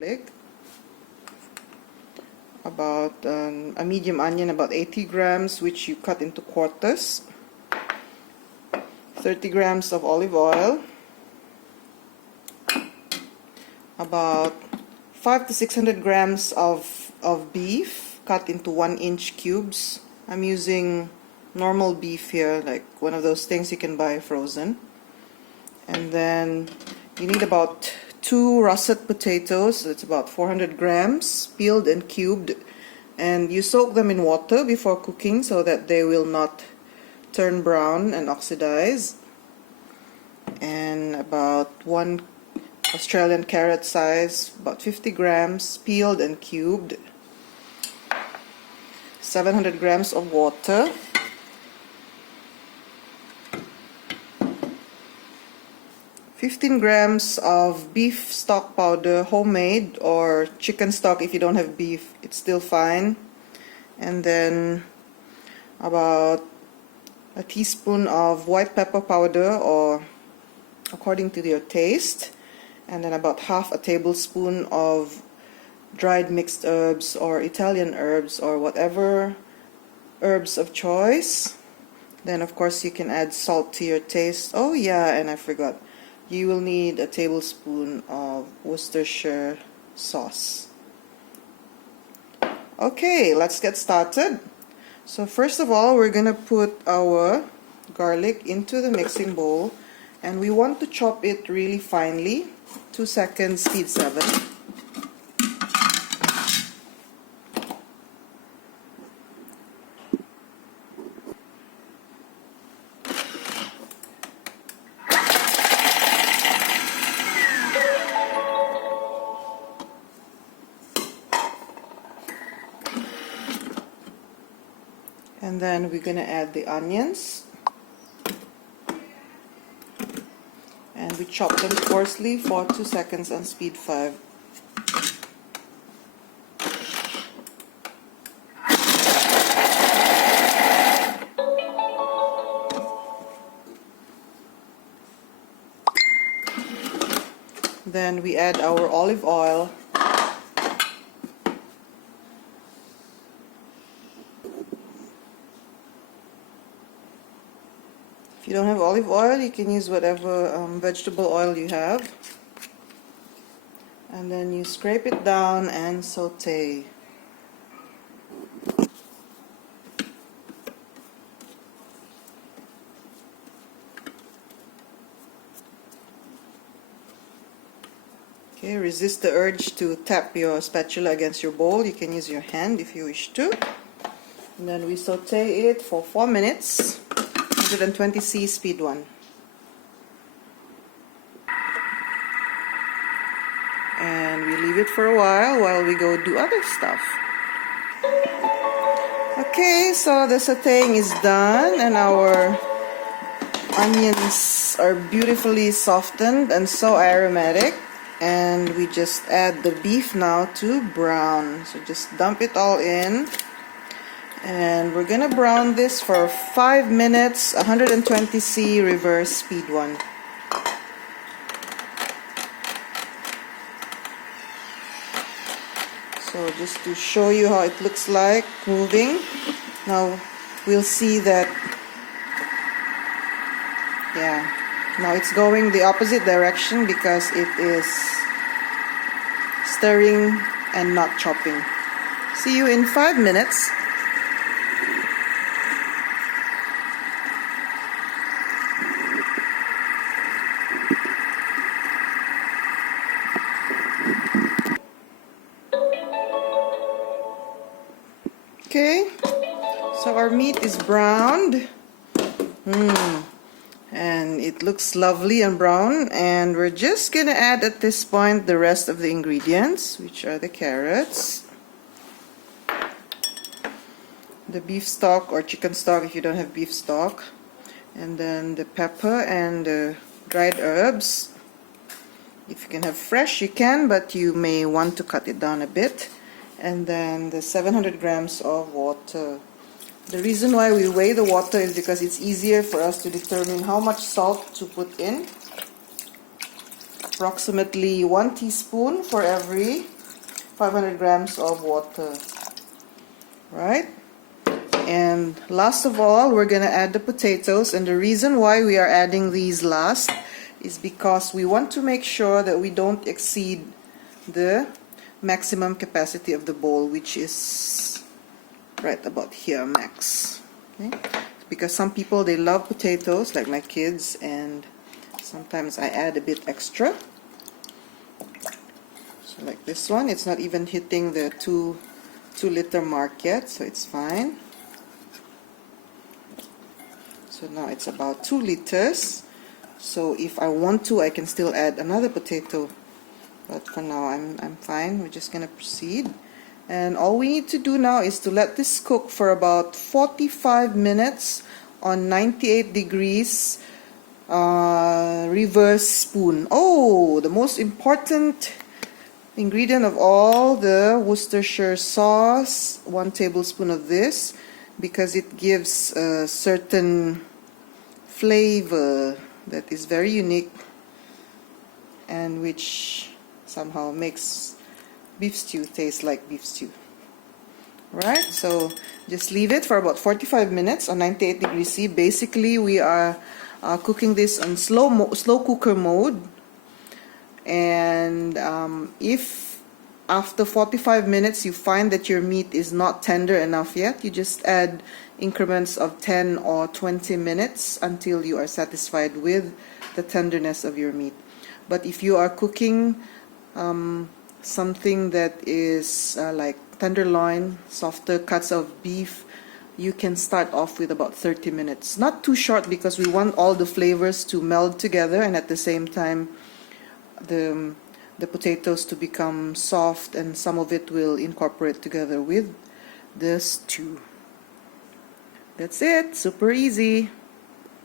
garlic, about a medium onion, about 80 grams, which you cut into quarters, 30 grams of olive oil, about 500 to 600 grams of beef cut into 1-inch cubes. I'm using normal beef here, like one of those things you can buy frozen. And then you need about 2 russet potatoes. It's about 400 grams, peeled and cubed. And you soak them in water before cooking so that they will not turn brown and oxidize. And about 1 Australian carrot size, about 50 grams, peeled and cubed. 700 grams of water. 15 grams of beef stock powder, homemade, or chicken stock if you don't have beef, it's still fine. And then about a teaspoon of white pepper powder, or according to your taste. And then about half a tablespoon of dried mixed herbs or Italian herbs or whatever herbs of choice. Then of course you can add salt to your taste. Oh yeah, and I forgot. You will need a tablespoon of Worcestershire sauce. Okay, let's get started. So first of all, we're gonna put our garlic into the mixing bowl, and we want to chop it really finely. 2 seconds, speed 7. And then we're gonna add the onions, and we chop them coarsely for 2 seconds on speed 5. Then we add our olive oil. If you don't have olive oil, you can use whatever vegetable oil you have. And then you scrape it down and saute. Okay, resist the urge to tap your spatula against your bowl. You can use your hand if you wish to. And then we saute it for 4 minutes. 120°C, speed 1. And we leave it for a while we go do other stuff. Okay, so the sauteing is done and our onions are beautifully softened and so aromatic. And we just add the beef now to brown. So just dump it all in. And we're gonna brown this for 5 minutes, 120°C, reverse, speed 1. So just to show you how it looks like moving. Now we'll see that, yeah, now it's going the opposite direction because it is stirring and not chopping. See you in 5 minutes. Okay, so our meat is browned. And it looks lovely and brown, and we're just gonna add at this point the rest of the ingredients, which are the carrots, the beef stock or chicken stock if you don't have beef stock, and then the pepper and the dried herbs. If you can have fresh, you can, but you may want to cut it down a bit. And then the 700 grams of water. The reason why we weigh the water is because it's easier for us to determine how much salt to put in. approximately 1 teaspoon for every 500 grams of water. Right? And last of all, we're going to add the potatoes. And the reason why we are adding these last is because we want to make sure that we don't exceed the maximum capacity of the bowl, which is right about here, max. Okay? Because some people, they love potatoes, like my kids, and sometimes I add a bit extra. So like this one, it's not even hitting the 2 liter mark yet, so it's fine. So now it's about 2 liters. So if I want to, I can still add another potato. But for now, I'm fine. We're just going to proceed. And all we need to do now is to let this cook for about 45 minutes on 98 degrees reverse spoon. Oh, the most important ingredient of all, the Worcestershire sauce. 1 tablespoon of this, because it gives a certain flavor that is very unique and which somehow makes beef stew taste like beef stew. Right? So just leave it for about 45 minutes on 98 degrees C. Basically, we are cooking this on slow cooker mode. And if after 45 minutes you find that your meat is not tender enough yet, you just add increments of 10 or 20 minutes until you are satisfied with the tenderness of your meat. But if you are cooking something that is like tenderloin, softer cuts of beef, you can start off with about 30 minutes. Not too short, because we want all the flavors to meld together, and at the same time the potatoes to become soft, and some of it will incorporate together with the stew. That's it. Super easy.